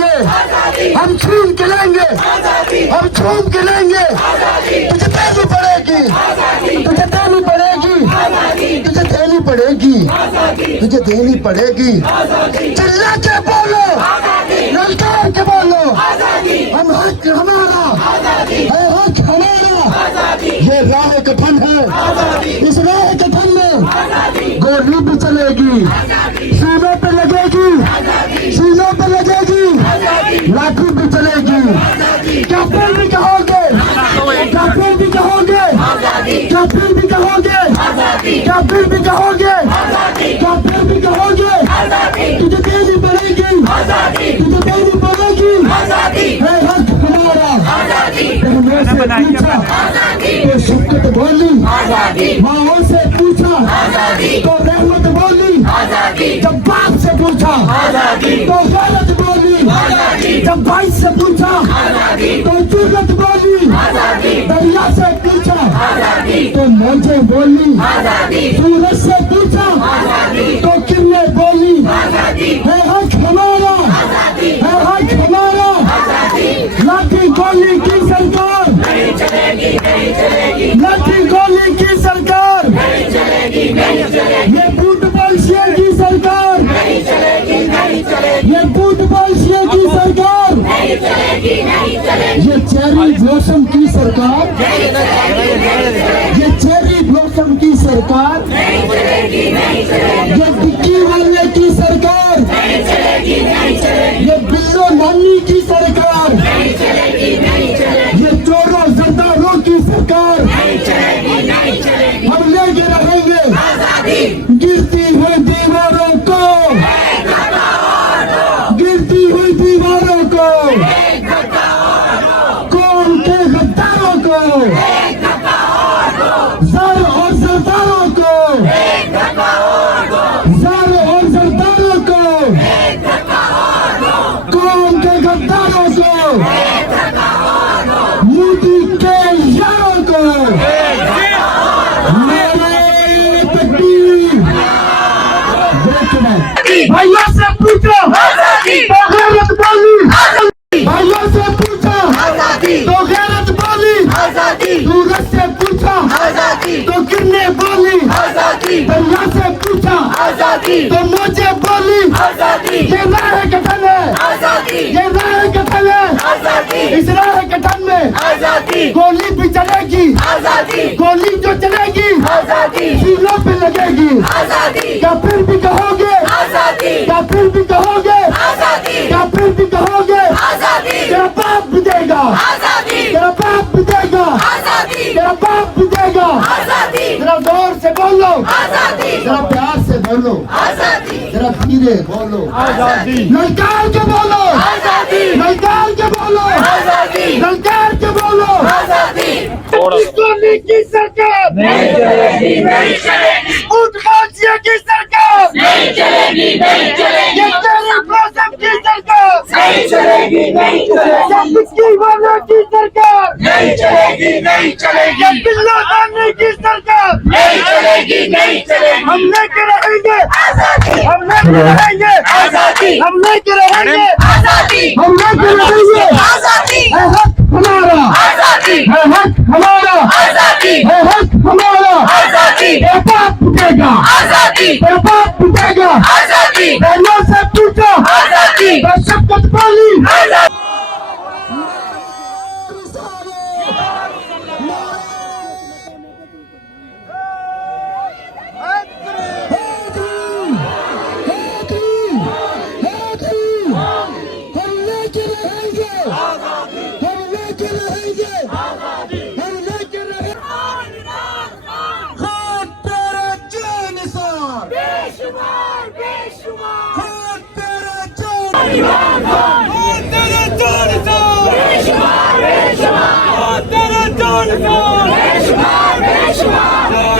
लेंगे, हम छीन के लेंगे, हम छूम के लेंगे। तुझे देनी पड़ेगी, तुझे देनी पड़ेगी, तुझे देनी पड़ेगी, तुझे देनी पड़ेगी। चिल्ला के बोलो, ललकार के बोलो, हम हक हमारा है, हक हमारा। ये राह कफन है, इस राह कफन में गोली भी चलेगी, सीनों पे लगेगी, सीनों पे लगेगी, लाठी भी चलेगी। क्या फिर भी कहोगे, क्या फिर भी कहोगे, क्या फिर भी कहोगे, क्या फिर भी कहोगे, क्या फिर भी कहोगे। तुझे देनी पड़ेगी, तुझे देनी पड़ेगी, है हक हमारा। तो शक्कत बोली, माओ से पूछा तो रहमत बोली, जब बाप से पूछा तो गलत बोली, जब भाई से पूछा तो जुर्रत बोली, दरिया से पूछा तो मौजें बोली, सूरज से पूछा तो किरणें बोली। है हक हमारा, है हक हमारा। लाठी गोली की सरकार नहीं चलेगी, नहीं चलेगी, लाठी गोली की सरकार नहीं चलेगी, नहीं चलेगी। ये फुटबॉल शेर की सरकार नहीं चलेगी, नहीं चलेगी, ये फुटबॉल शेर की सरकार नहीं चलेगी, नहीं चलेगी। ये चेरी ब्लॉसम की सरकार नहीं चलेगी, नहीं चलेगी, ये चेरी ब्लॉसम की सरकार नहीं चलेगी, नहीं चलेगी, ये टिक्की वाले की सरकार नहीं चलेगी, नहीं चलेगी, ये बिल्लो नानी की सरकार नहीं चलेगी, नहीं चलेगी, ये चोरों जरदारों की सरकार नहीं चलेगी, नहीं चलेगी। हम लेके रहेंगे आजादी, गिरती हुई दीवारों को, गिरती हुई दीवारों को, कौम के गद्दारों को, जर और सरदारों को, जर और सरदारों को, कौम के गद्दारों को, मोदी के यारों को। भाइयों से पूछो तो गैरत बोली, भाइयों से पूछो तो गैरत बोली, सूरज से पूछा तो किरणें बोली, दरिया से पूछा तो मौजें बोली। ये राह कथन है, ये राह कथन है, इस राह कथन में गोली भी चलेगी, गोली जो चलेगी सीनों पे लगेगी। क्या फिर भी कहोगे, क्या फिर भी कहोगे, क्या फिर भी कहोगे। तेरा बाप भी देगा, तेरा बाप भी देगा, तेरा बाप भी देगा। जरा जोर से बोलो, जरा प्यार से बोलो, जरा धीरे बोलो, ललकार के बोलो, ललकार के बोलो, ललकार के बोलो। गोली की सरकार नहीं चलेगी, नहीं चलेगी, फुटबॉल की सरकार नहीं चलेगी, नहीं चलेगी, ये चेरी ब्लॉसम की सरकार नहीं चलेगी, नहीं चलेगी, टिक्की वालों की सरकार नहीं चलेगी, नहीं चलेगी, ये बिल्लो नानी की सरकार नहीं चलेगी, नहीं चलेगी। हम लेके रहेंगे आजादी, हम लेके रहेंगे आजादी, हम लेके रहेंगे आजादी, हम लेके रहेंगे आजादी। है हक हमारा आजादी, है हक हमारा आजादी, है हक हमारा आजादी। तेरा बाप देगा आजादी, तेरा बाप देगा आजादी, बहनों से पूछो आजादी, शक्कत बोली आजादी। बेशुमार